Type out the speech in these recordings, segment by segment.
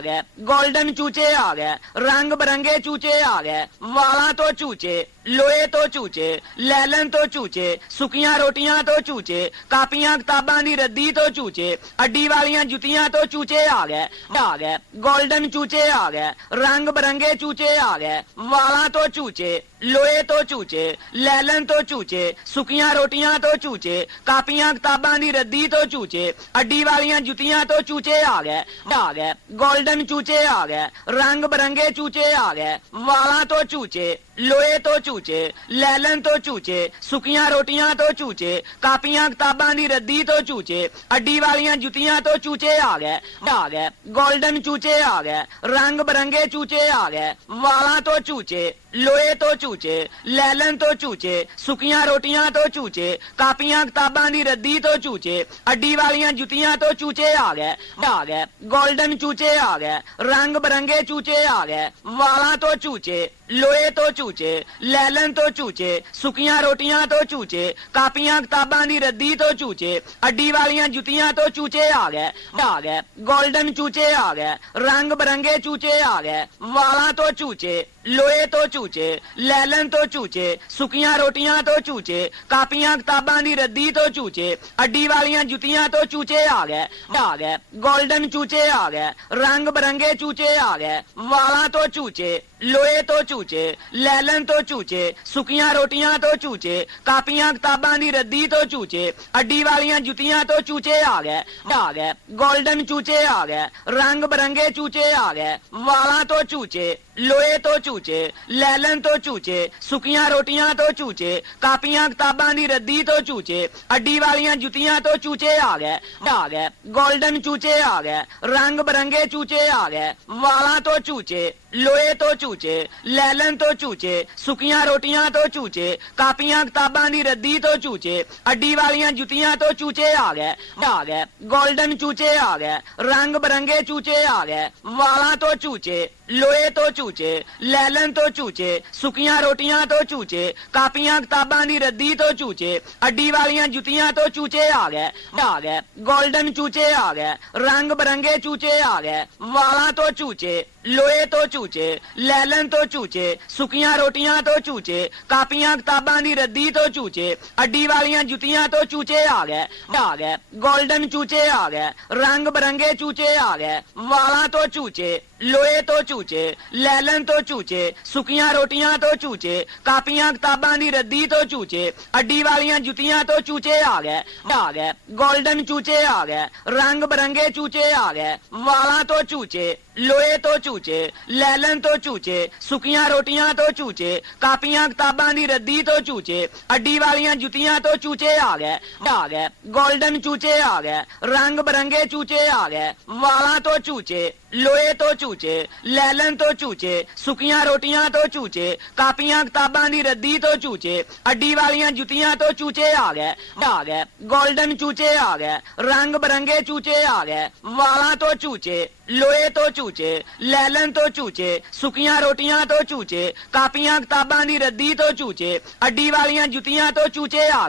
आ गए, गोल्डन चूचे आ गए, रंग बिरंगे चूचे आ गए, वाला तो चूचे, लोहे तो चूचे, लैलन तो चूचे, सुकियां रोटियां तो चूचे, कापियां किताबां दी रद्दी तो चूचे, अड्डी वालियां जुतियां तो चूचे आ गए, गोल्डन चूचे आ गए, रंग बिरंगे चूचे आ गए, वाला तो चूचे, लोहे तो चूचे, लैलन तो चूचे, सुकियां रोटियां तो चूचे, कापियां किताबां दी रद्दी तो चूचे, अड्डी वालियां जुतियां तो चूचे आ गए, गोल्डन चूचे आ गए, रंग बिरंगे चूचे आ गए, वाला तो चूचे, लोहे तो चूचे, लैलन तो चूचे, सुकियां रोटियां तो चूचे, कापियां किताबां दी रद्दी तो चूचे, अड्डी वालियां जुतियां तो चूचे आ गए, गोल्डन चूचे आ गए, रंग बिरंगे चूचे आ गए, वाला तो चूचे, लोहे तो चूचे, लैलन तो चूचे, सुकियां रोटियां तो चूचे, कापियां किताबां दी रद्दी तो चूचे, अड्डी वालियां जुतियां तो चूचे आ गए, गोल्डन चूचे आ गए, रंग बिरंगे चूचे आ गए, वाला तो चूचे, लोहे तो चूचे, लैलन तो चूचे, सुकियां रोटियां तो चूचे, कापियां किताबां दी रद्दी तो चूचे, अड्डी वालियां जुतियां तो चूचे आ गए, गोल्डन चूचे आ गए, रंग बिरंगे चूचे आ गए, वाला तो चूचे, लोहे तो चूचे, लैलन तो चूचे, सुकियां रोटियां तो चूचे, कापियां किताबां दी रद्दी तो चूचे, अड्डी वालियां जुतियां तो चूचे आ गए, गोल्डन चूचे आ गए, रंग बिरंगे चूचे आ गए, वाला तो चूचे, लोहे तो चूचे, लैलन तो चूचे, सुकियां रोटियां तो चूचे, कापियां किताबां दी रद्दी तो चूचे, अड्डी वालियां जुतियां तो चूचे आ गए, गोल्डन चूचे आ गए, रंग बिरंगे चूचे आ गए, वाला तो चूचे, लोहे तो चूचे, लैलन तो चूचे, सुकियां रोटियां तो चूचे, कापियां किताबां दी रद्दी तो चूचे, अड्डी वालियां जुतियां तो चूचे आ गए, गोल्डन चूचे आ गए, रंग बिरंगे चूचे आ गए, वाला तो चूचे, लोहे तो चूचे, लैलन तो चूचे, सुकियां रोटियां तो चूचे, कापियां किताबां दी रद्दी तो चूचे, अड्डी वालियां जुतियां तो चूचे आ गए, गोल्डन चूचे आ गए, रंग बिरंगे चूचे आ गए, वाला तो चूचे, लोहे तो चूचे, लैलन तो चूचे, सुकियां रोटियां तो चूचे, कापियां किताबां दी रद्दी तो चूचे, अड्डी वालियां जुतियां तो चूचे आ गए, गोल्डन चूचे आ गए, रंग बिरंगे चूचे आ गए, वाला तो चूचे, लोहे तो चूचे, लैलन तो चूचे, सुकियां रोटियां तो चूचे, कापियां किताबां दी रद्दी तो चूचे, अड्डी वालियां जुतियां तो चूचे आ गए, गोल्डन चूचे आ गए, रंग बिरंगे चूचे आ गए, वाला तो चूचे, लोहे तो चूचे, लैलन तो चूचे, सुकियां रोटियां तो चूचे, कापियां किताबां दी रद्दी तो चूचे, अड्डी वालियां जुतियां तो चूचे आ गए, गोल्डन चूचे आ गए, रंग बिरंगे चूचे आ गए, वाला तो चूचे, लोहे तो चूचे, लैलन तो चूचे, सुकियां रोटियां तो चूचे, कापियां किताबां दी रद्दी तो चूचे, अड्डी वालियां जुतियां तो चूचे आ गए, गोल्डन चूचे आ गए, रंग बिरंगे चूचे आ गए, वाला तो चूचे, लोहे तो चूचे, लैलन तो चूचे, सुकियां रोटियां तो चूचे, कापियां किताबां दी रद्दी तो चूचे, अड्डी वालियां जुतियां तो चूचे आ गए, गोल्डन चूचे आ गए, रंग बिरंगे चूचे आ गए, वाला तो चूचे, लोहे तो चूचे, लैलन तो चूचे, सुकियां रोटियां तो चूचे, कापियां किताबां दी रद्दी तो चूचे, अड्डी वालियां जुतियां तो चूचे आ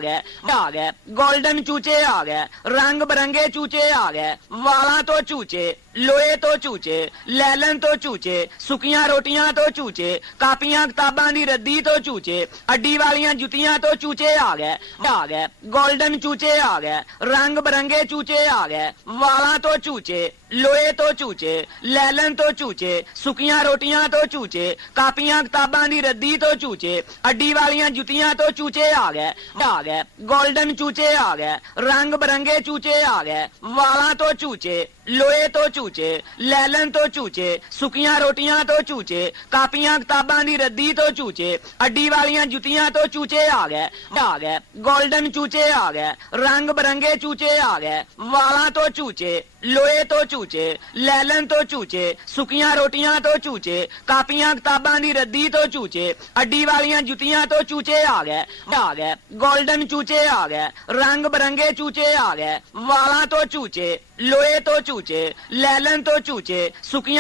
गए, गोल्डन चूचे आ गए, रंग बिरंगे चूचे आ गए, वाला तो चूचे, लोहे तो चूचे, लैलन तो चूचे, सुकियां रोटियां तो चूचे, कापियां किताबां दी रद्दी तो चूचे, अड्डी वालियां जुतियां तो चूचे आ गए, गोल्डन चूचे आ गए, रंग बिरंगे चूचे आ गए, वाला तो चूचे, लोहे तो चूचे, लैलन तो चूचे, सुकियां रोटियां तो चूचे, कापियां किताबां दी रद्दी तो चूचे, अड्डी वालियां जुतियां तो चूचे आ गए, गोल्डन चूचे आ गए, रंग बिरंगे चूचे आ गए, वाला तो चूचे, लोहे तो चूचे, लैलन तो चूचे, सुकियां रोटियां तो चूचे, कापियां किताबां दी रद्दी तो चूचे, अड्डी वालियां जुतियां तो चूचे आ गए, गोल्डन चूचे आ गए, रंग बिरंगे चूचे आ गए, वाला तो चूचे, लोहे तो चूचे, लैलन तो चूचे, सुकियां रोटियां तो चूचे, कापियां किताबां दी रद्दी तो चूचे, अड्डी वालियां जुतियां तो चूचे आ गए, गोल्डन चूचे आ गए, रंग बिरंगे चूचे आ गए, वाला तो चूचे, लोहे तो चूचे, लैलन तो चूचे, सुकियां